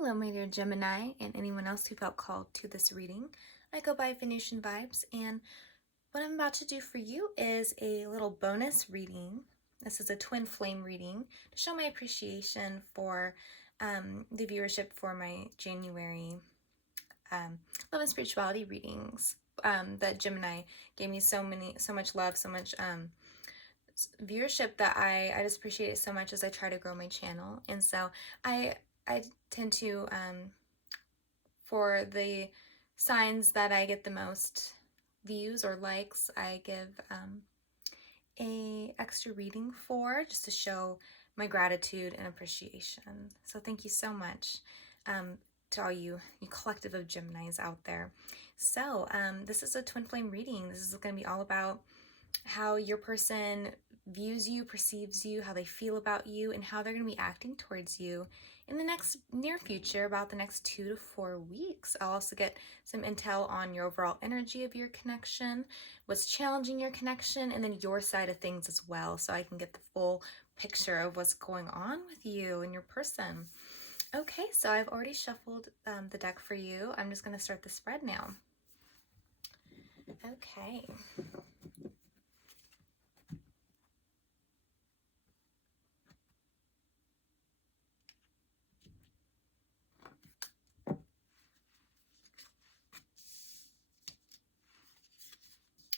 Hello, my dear Gemini, and anyone else who felt called to this reading. I go by Venusian Vibes, and what I'm about to do for you is a little bonus reading. This is a twin flame reading to show my appreciation for the viewership for my January love and spirituality readings. That Gemini gave me so much love, so much viewership that I just appreciate it so much as I try to grow my channel. And so I tend to for the signs that I get the most views or likes, I give a extra reading for, just to show my gratitude and appreciation. So thank you so much to all you collective of Geminis out there. So this is a twin flame reading. This is going to be all about how your person views you, perceives you, how they feel about you, and how they're going to be acting towards you in the next near future, about the next 2 to 4 weeks. I'll also get some intel on your overall energy of your connection, what's challenging your connection, and then your side of things as well, so I can get the full picture of what's going on with you and your person. Okay, so I've already shuffled the deck for you. I'm just going to start the spread now. Okay.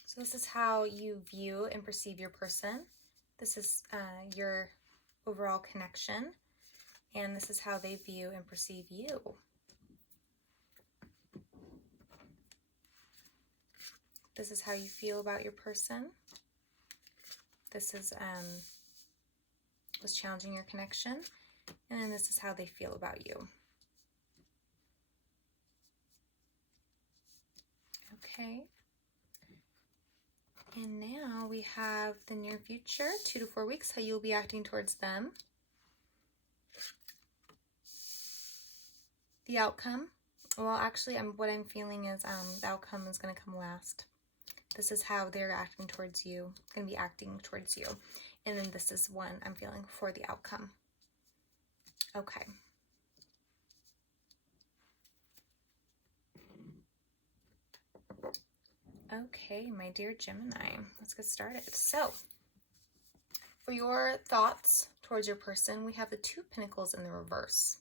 So this is how you view and perceive your person. This is your overall connection. And this is how they view and perceive you. This is how you feel about your person. This is what's challenging your connection. And then this is how they feel about you. Okay. And now we have the near future, 2 to 4 weeks, how you'll be acting towards them. The outcome. Well, actually, what I'm feeling is the outcome is going to come last. This is how they're acting towards you, going to be acting towards you. And then this is one I'm feeling for the outcome. Okay. Okay, my dear Gemini, let's get started. So, for your thoughts towards your person, we have the 2 Pentacles in the reverse.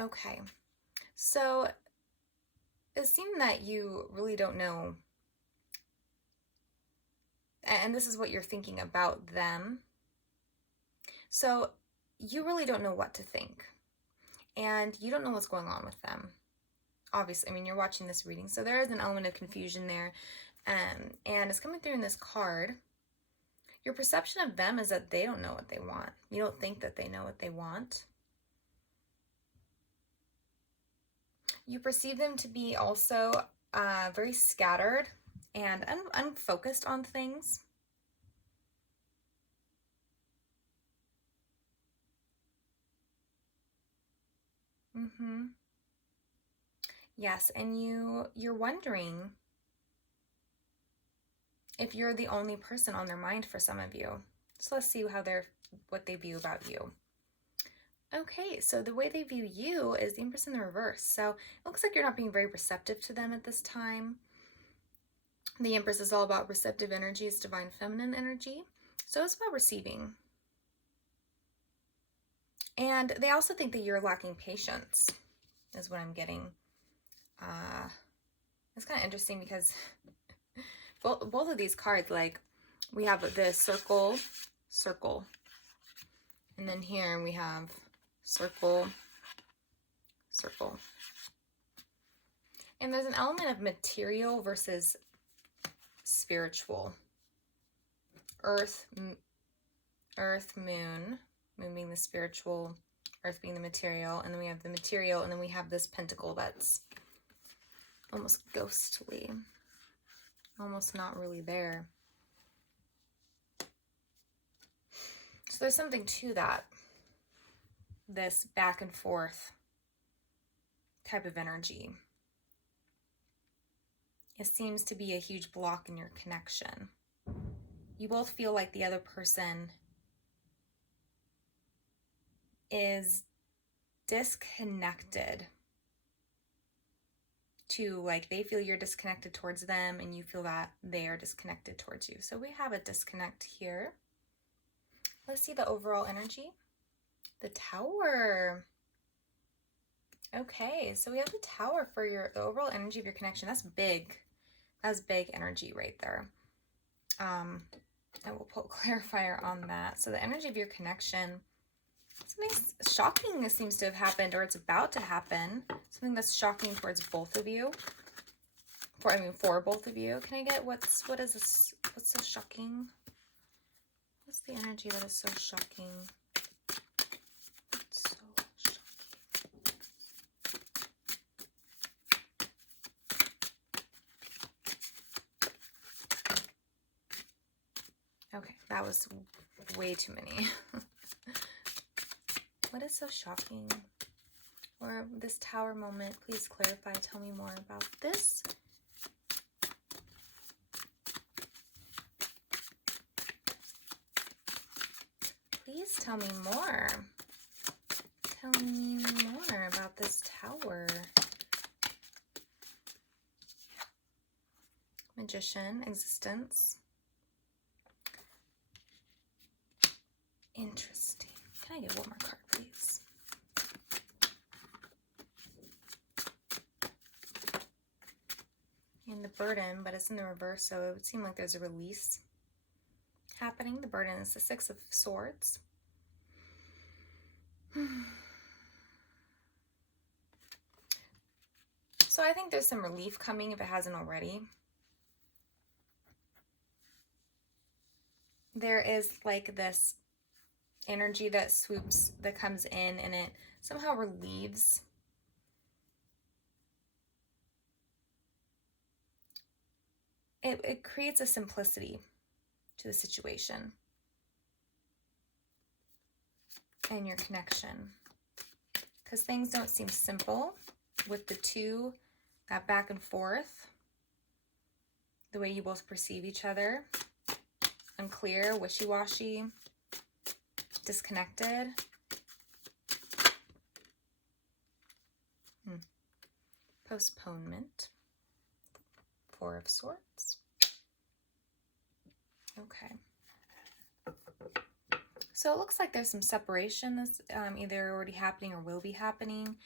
Okay, so it seems that you really don't know, and this is what you're thinking about them. So you really don't know what to think, and you don't know what's going on with them. Obviously, I mean, you're watching this reading, so there is an element of confusion there, and it's coming through in this card. Your perception of them is that they don't know what they want. You don't think that they know what they want. You perceive them to be also very scattered and unfocused on things. Yes, and you're wondering if you're the only person on their mind for some of you. So let's see what they view about you. Okay, so the way they view you is the Empress in the reverse. So it looks like you're not being very receptive to them at this time. The Empress is all about receptive energy. It's divine feminine energy. So it's about receiving. And they also think that you're lacking patience, is what I'm getting. It's kind of interesting because both of these cards, like, we have the circle, and then here we have circle. And there's an element of material versus spiritual. Earth, moon being the spiritual, earth being the material, and then we have the material, and then we have this pentacle that's almost ghostly, almost not really there. So there's something to that, this back and forth type of energy. It seems to be a huge block in your connection. You both feel like the other person is disconnected to, like, they feel you're disconnected towards them and you feel that they are disconnected towards you. So we have a disconnect here. Let's see the overall energy. The Tower. Okay, so we have the Tower for the overall energy of your connection. That's big. That's big energy right there. I will put clarifier on that. So the energy of your connection, something shocking seems to have happened, or it's about to happen. Something that's shocking towards both of you. For both of you. Can I get what is this? What's so shocking? What's the energy that is so shocking? It's so shocking. Okay, that was way too many. What is so shocking? Or this Tower moment, please clarify, tell me more about this. Please tell me more. Tell me more about this Tower. Magician, existence. Interesting. Can I get one more card, please? And the burden, but it's in the reverse, so it would seem like there's a release happening. The burden is the Six of Swords. So I think there's some relief coming if it hasn't already. There is like this energy that swoops, that comes in, and it somehow relieves. It creates a simplicity to the situation and your connection, because things don't seem simple with the two, that back and forth, the way you both perceive each other, unclear, wishy-washy, disconnected. Postponement. Four of Swords. Okay. So it looks like there's some separation that's either already happening or will be happening,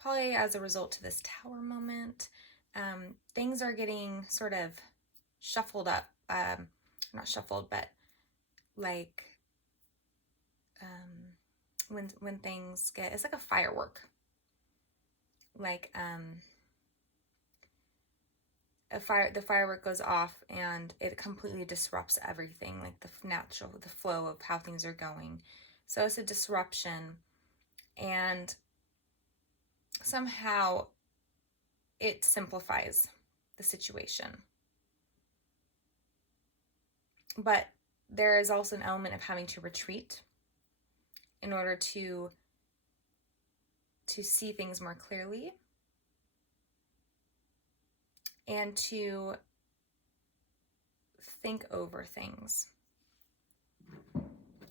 probably as a result to this Tower moment. Things are getting sort of shuffled up. Not shuffled, but like when things get, it's like a firework. Like the firework goes off and it completely disrupts everything, like the flow of how things are going. So it's a disruption, and somehow it simplifies the situation. But there is also an element of having to retreat in order to see things more clearly, and to think over things.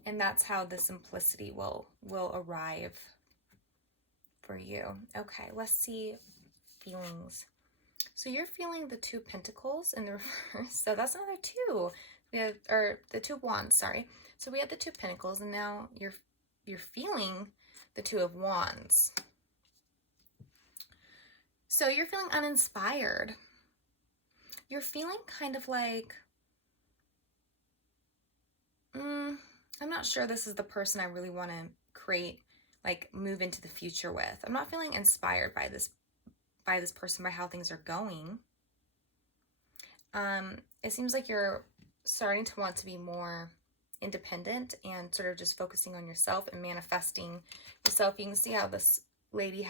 And that's how the simplicity will arrive for you. Okay, let's see feelings. So you're feeling the Two of Pentacles in the reverse. So that's another two. We have, or the Two of Wands, sorry. So we have the Two of Pentacles, and now you're feeling the Two of Wands. So you're feeling uninspired. You're feeling kind of like, I'm not sure this is the person I really want to create, like move into the future with. I'm not feeling inspired by this person, by how things are going. It seems like you're starting to want to be more independent and sort of just focusing on yourself and manifesting yourself. You can see how this lady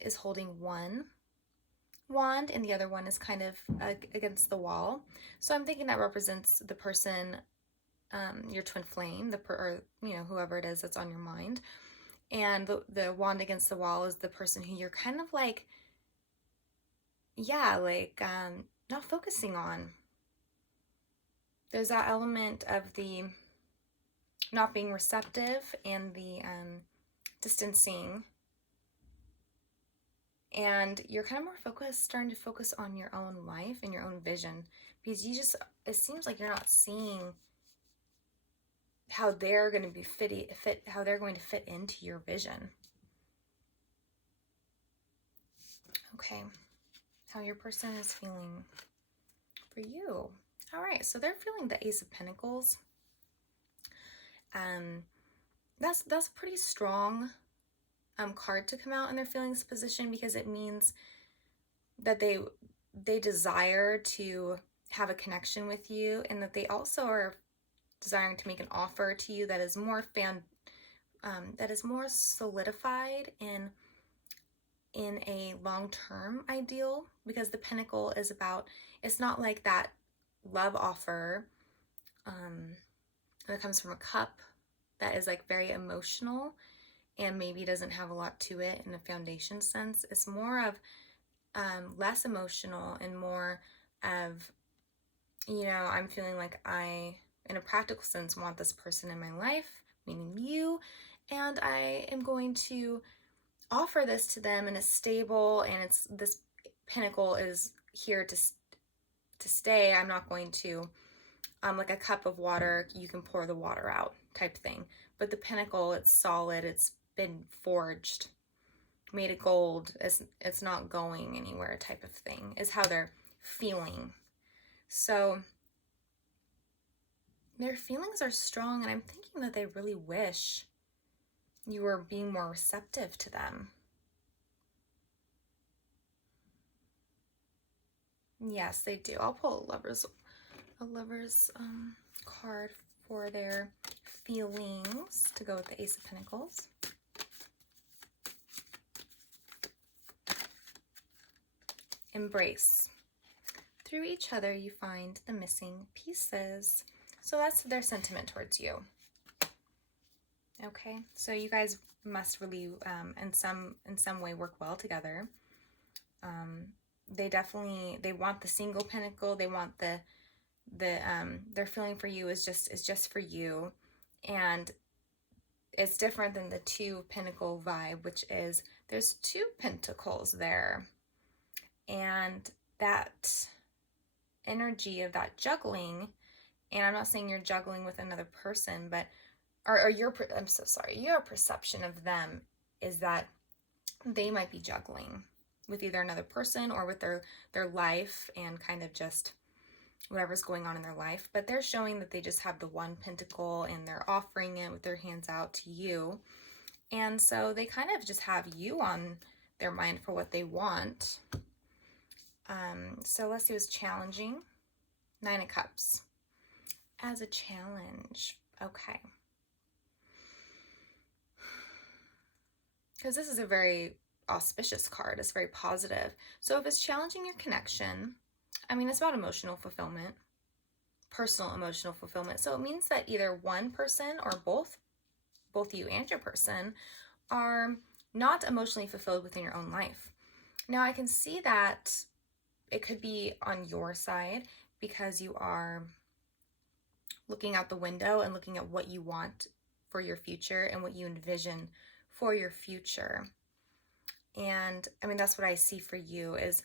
is holding one wand and the other one is kind of against the wall. So I'm thinking that represents the person, your twin flame, or whoever it is that's on your mind. And the wand against the wall is the person who you're kind of like, not focusing on. There's that element of the not being receptive and the distancing. And you're kind of more starting to focus on your own life and your own vision, because it seems like you're not seeing how they're going to be how they're going to fit into your vision. Okay, how your person is feeling for you. All right, so they're feeling the Ace of Pentacles. That's a pretty strong card to come out in their feelings position, because it means that they desire to have a connection with you, and that they also are desiring to make an offer to you that is more solidified in a long-term ideal, because the Pentacle is about, it's not like that love offer that comes from a cup that is like very emotional and maybe doesn't have a lot to it in a foundation sense. It's more of less emotional and more of, I'm feeling like I, in a practical sense, want this person in my life, meaning you, and I am going to offer this to them, and it's stable, and this Pentacle is here to stay. I'm not going to, like a cup of water, you can pour the water out type thing. But the Pentacle, it's solid, it's been forged, made of gold, it's not going anywhere type of thing, is how they're feeling. So their feelings are strong, and I'm thinking that they really wish you were being more receptive to them. Yes, they do. I'll pull a lover's card for their feelings to go with the Ace of Pentacles. Embrace. Through each other, you find the missing pieces. So that's their sentiment towards you. Okay, so you guys must really, in some way, work well together. They want the single Pentacle. They want their feeling for you is just for you, and it's different than the two Pentacle vibe, which is there's two pentacles there, and that energy of that juggling. And I'm not saying you're juggling with another person, but I'm so sorry, your perception of them is that they might be juggling with either another person or with their life and kind of just whatever's going on in their life. But they're showing that they just have the one Pentacle, and they're offering it with their hands out to you. And so they kind of just have you on their mind for what they want. So let's see what's challenging. 9 of Cups as a challenge. Okay. Because this is a very auspicious card. It's very positive. So if it's challenging your connection, I mean, it's about emotional fulfillment, personal emotional fulfillment. So it means that either one person or both you and your person are not emotionally fulfilled within your own life. Now, I can see that it could be on your side because you are looking out the window and looking at what you want for your future and what you envision for your future. And I mean, that's what I see for you, is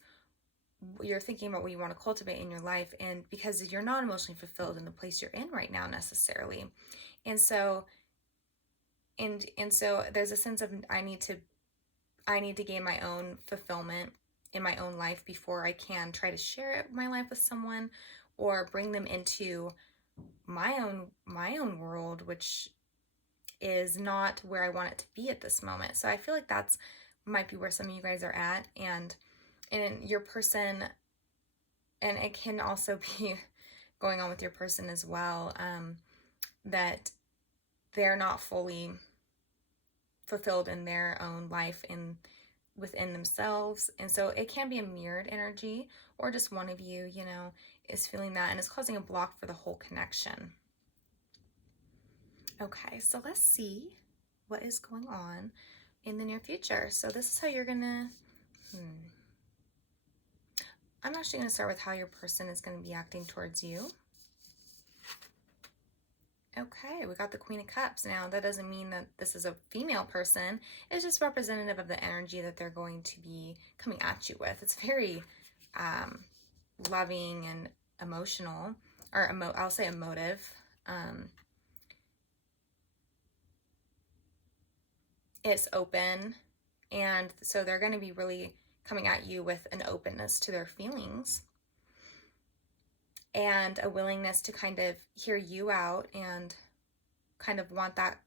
you're thinking about what you want to cultivate in your life, and because you're not emotionally fulfilled in the place you're in right now necessarily. And so there's a sense of I need to gain my own fulfillment in my own life before I can try to share my life with someone or bring them into my own world, which is not where I want it to be at this moment. So I feel like that's might be where some of you guys are at, and your person, and it can also be going on with your person as well, that they're not fully fulfilled in their own life and within themselves. And so it can be a mirrored energy, or just one of you, is feeling that, and it's causing a block for the whole connection. Okay, so let's see what is going on in the near future. So this is how you're gonna, I'm actually gonna start with how your person is gonna be acting towards you. Okay, we got the Queen of Cups. Now, that doesn't mean that this is a female person. It's just representative of the energy that they're going to be coming at you with. It's very loving and emotional, or I'll say emotive. It's open, and so they're going to be really coming at you with an openness to their feelings and a willingness to kind of hear you out and kind of want that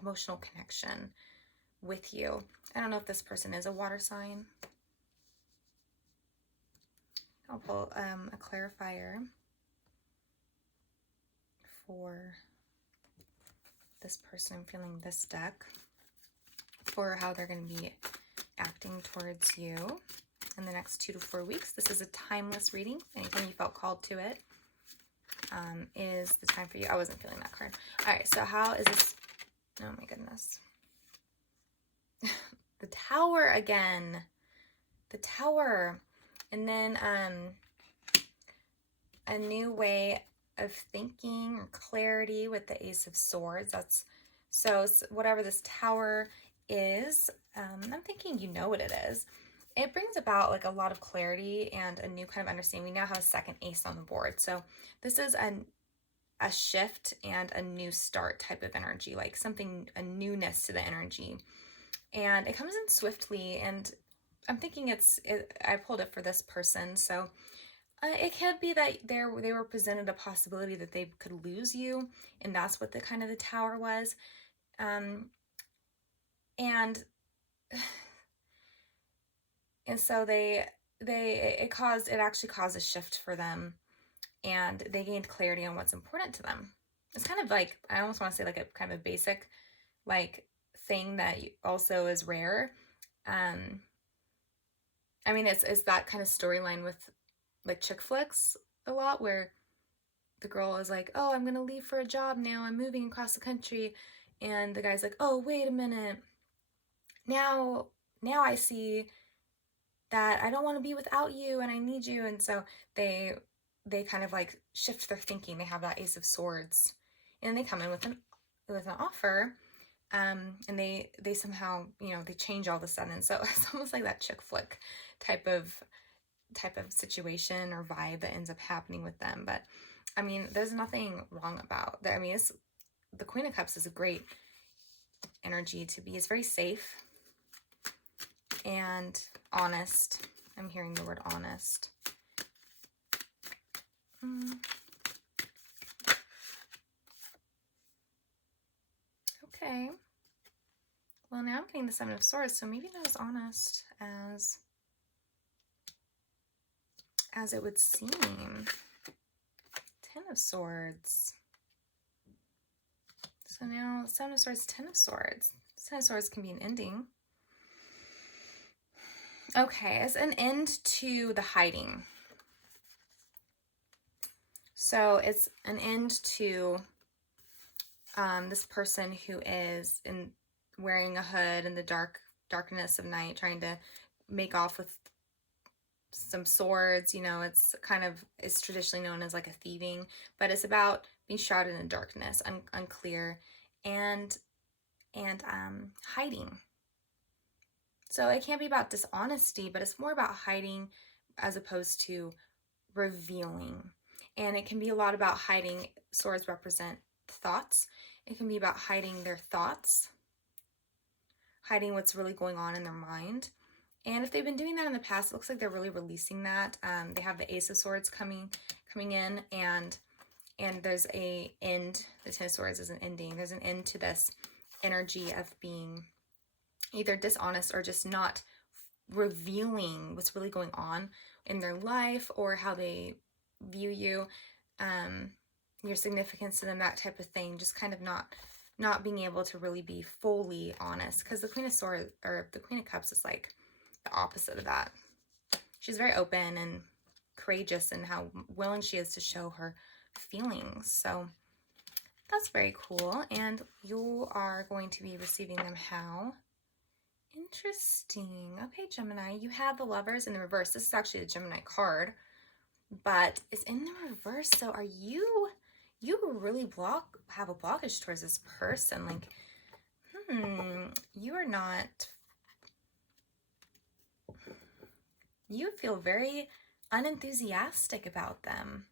emotional connection with you. I don't know if this person is a water sign. I'll pull a clarifier for this person. I'm feeling this deck for how they're going to be acting towards you in the next 2 to 4 weeks. This is a timeless reading. Anytime you felt called to it is the time for you. I wasn't feeling that card. All right, so how is this? Oh my goodness. The Tower again. The Tower. And then a new way of thinking or clarity with the Ace of Swords. That's so whatever this Tower is, I'm thinking you know what it is. It brings about like a lot of clarity and a new kind of understanding. We now have a second ace on the board. So this is a shift and a new start type of energy, like something, a newness to the energy. And it comes in swiftly, and I'm thinking I pulled it for this person. So it could be that they were presented a possibility that they could lose you, and that's what the kind of the Tower was. And so it actually caused a shift for them, and they gained clarity on what's important to them. It's kind of like, I almost want to say like a kind of basic like thing that also is rare. I mean, it's that kind of storyline with like chick flicks a lot, where the girl is like, oh, I'm gonna leave for a job now, I'm moving across the country, and the guy's like, oh, wait a minute, now I see that I don't want to be without you and I need you. And so they kind of like shift their thinking. They have that Ace of Swords, and they come in with an offer, and they somehow, they change all of a sudden. So it's almost like that chick flick type of situation or vibe that ends up happening with them. But I mean, there's nothing wrong about that. I mean, the Queen of Cups is a great energy to be. It's very safe and honest. I'm hearing the word honest. Okay. Well, now I'm getting the Seven of Swords, so maybe not as honest as it would seem. Ten of Swords. So now Seven of Swords, Ten of Swords. Ten of Swords can be an ending. Okay, as an end to the hiding. So it's an end to this person who is wearing a hood in the darkness of night, trying to make off with some swords. It's traditionally known as like a thieving, but it's about being shrouded in darkness, unclear, and hiding. So it can't be about dishonesty, but it's more about hiding as opposed to revealing. And it can be a lot about hiding. Swords represent thoughts. It can be about hiding their thoughts, hiding what's really going on in their mind. And if they've been doing that in the past, it looks like they're really releasing that. They have the Ace of Swords coming in, and there's a end. The Ten of Swords is an ending. There's an end to this energy of being either dishonest or just not revealing what's really going on in their life or how they view you, your significance to them, that type of thing. Just kind of not being able to really be fully honest, because the Queen of Swords, or the Queen of Cups, is like the opposite of that. She's very open and courageous in how willing she is to show her feelings. So that's very cool. And you are going to be receiving them how? Interesting. Okay, Gemini, you have the Lovers in the reverse. This is actually the Gemini card, but it's in the reverse. So are you you really have a blockage towards this person. Like, you are not, you feel very unenthusiastic about them.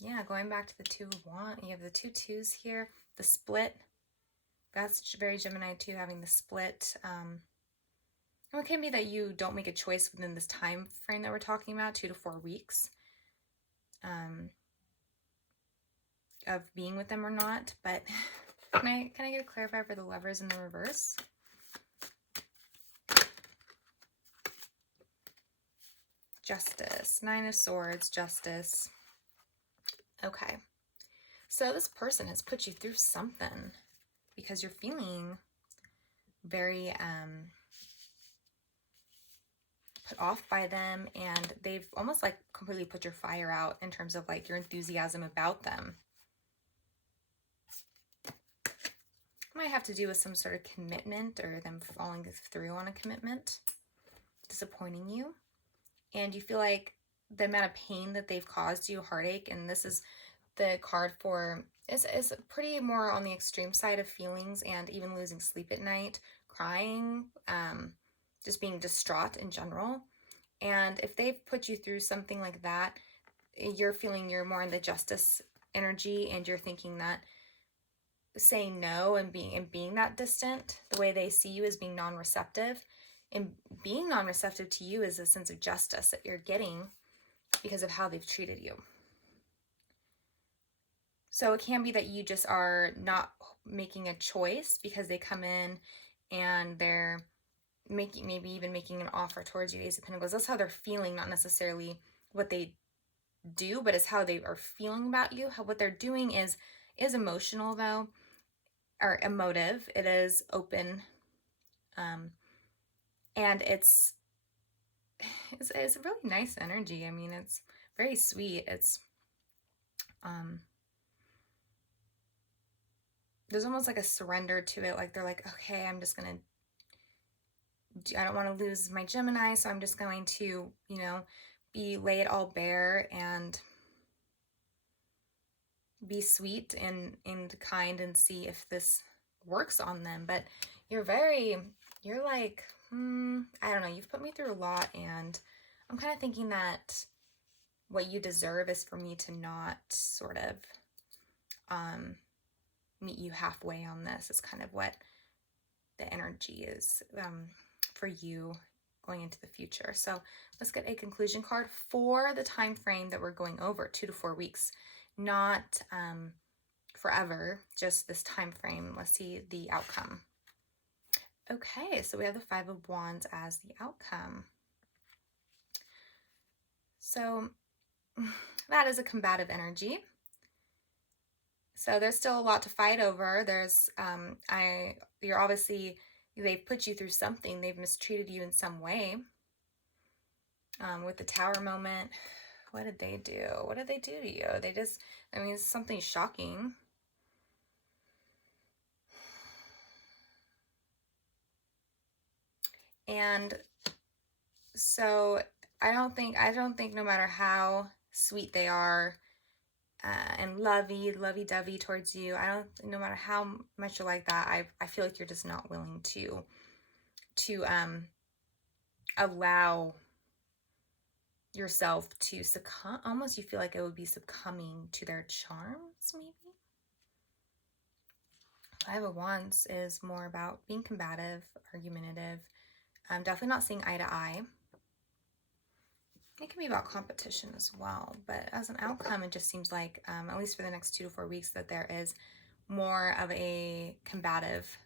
Yeah, going back to the Two of Wands, you have the 2 twos here, the split. That's very Gemini too, having the split. It can be that you don't make a choice within this time frame that we're talking about, 2 to 4 weeks, of being with them or not. But can I get a clarifier for the Lovers in the reverse? Justice, 9 of Swords, Justice. Okay, so this person has put you through something because you're feeling very put off by them, and they've almost like completely put your fire out in terms of like your enthusiasm about them. Might have to do with some sort of commitment or them falling through on a commitment, disappointing you, and you feel like the amount of pain that they've caused you, heartache, and this is the card for is pretty more on the extreme side of feelings and even losing sleep at night, crying, just being distraught in general. And if they've put you through something like that, you're feeling you're more in the justice energy, and you're thinking that saying no and being that distant, the way they see you as being non-receptive, and being non-receptive to you is a sense of justice that you're getting because of how they've treated you. So it can be that you just are not making a choice because they come in and they're maybe even making an offer towards you, Ace of Pentacles. That's how they're feeling, not necessarily what they do, but it's how they are feeling about you. What they're doing is emotional though, or emotive. It is open, and it's a really nice energy. I mean, it's very sweet. It's there's almost like a surrender to it. Like they're like, okay, I don't want to lose my Gemini, so I'm just going to, lay it all bare and be sweet and kind and see if this works on them. But you're like, I don't know, you've put me through a lot, and I'm kind of thinking that what you deserve is for me to not sort of meet you halfway on this. Is kind of what the energy is for you going into the future. So let's get a conclusion card for the time frame that we're going over, 2 to 4 weeks, not forever, just this time frame. Let's see the outcome. Okay, so we have the 5 of Wands as the outcome. So that is a combative energy. So there's still a lot to fight over. There's, you're obviously, they've put you through something. They've mistreated you in some way. With the Tower moment, what did they do? What did they do to you? They just, I mean, it's something shocking. And so I don't think no matter how sweet they are, and lovey-dovey towards you, no matter how much you're like that, I feel like you're just not willing to allow yourself to succumb. Almost you feel like it would be succumbing to their charms, maybe. 5 of Wands is more about being combative, argumentative. Definitely not seeing eye to eye. It can be about competition as well, but as an outcome, it just seems like, at least for the next 2 to 4 weeks, that there is more of a combative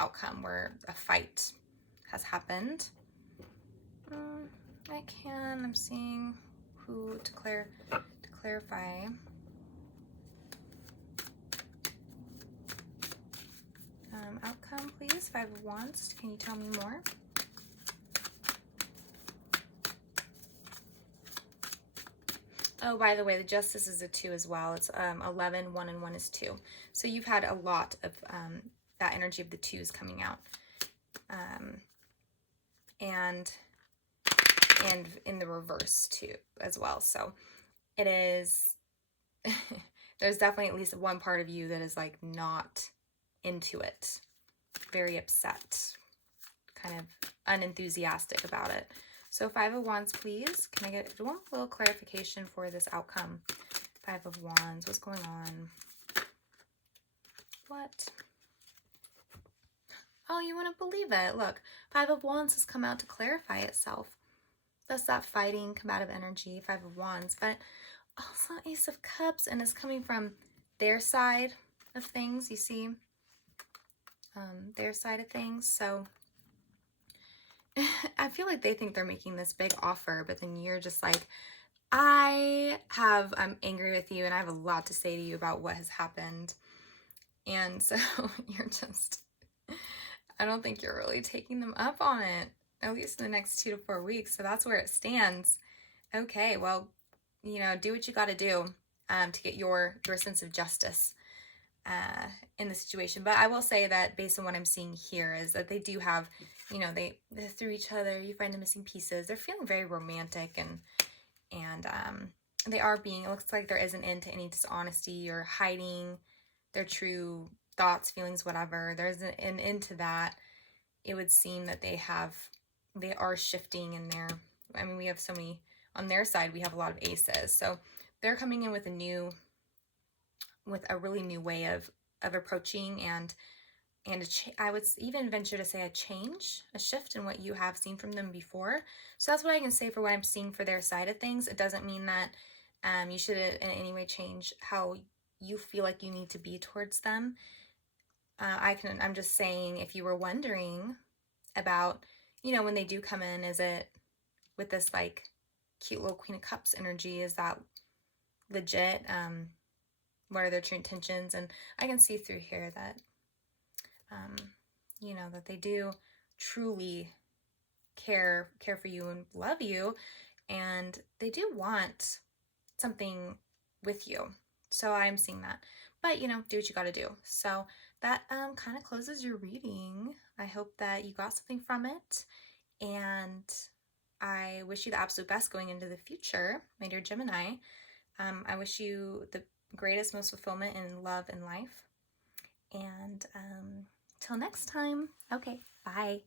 outcome where a fight has happened. I'm seeing who to clarify. Outcome, please. 5 of Wands. Can you tell me more? Oh, by the way, the Justice is a 2 as well. It's 11, 1 and 1 is 2. So you've had a lot of that energy of the 2s coming out. And in the reverse too as well. So it is, there's definitely at least one part of you that is like not into it, very upset, kind of unenthusiastic about it. So 5 of Wands, please. Can I get one little clarification for this outcome? 5 of Wands, what's going on? What? Oh, you wouldn't believe it. Look, 5 of Wands has come out to clarify itself. That's that fighting, combative energy, 5 of Wands. But also Ace of Cups, and it's coming from their side of things, you see? Their side of things. So I feel like they think they're making this big offer, but then you're just like, I'm angry with you and I have a lot to say to you about what has happened. And so you're just, I don't think you're really taking them up on it, at least in the next 2 to 4 weeks. So that's where it stands. Okay, well, you know, do what you got to do to get your sense of justice in the situation. But I will say that based on what I'm seeing here is that they do have, you know, they're through each other. You find the missing pieces. They're feeling very romantic, and they are being, it looks like there is an end to any dishonesty or hiding their true thoughts, feelings, whatever. There's an end to that. It would seem that they are shifting in there. I mean, we have so many on their side. We have a lot of aces, so they're coming in with a really new way of approaching and I would even venture to say a shift in what you have seen from them before. So that's what I can say for what I'm seeing for their side of things. It doesn't mean that you should in any way change how you feel like you need to be towards them. I'm just saying, if you were wondering about, you know, when they do come in, is it with this like cute little Queen of Cups energy? Is that legit? What are their true intentions? And I can see through here that, you know, that they do truly care for you and love you, and they do want something with you. So I'm seeing that. But, you know, do what you got to do. So that kind of closes your reading. I hope that you got something from it, and I wish you the absolute best going into the future, my dear Gemini. I wish you the greatest, most fulfillment in love and life. And till next time. Okay, bye.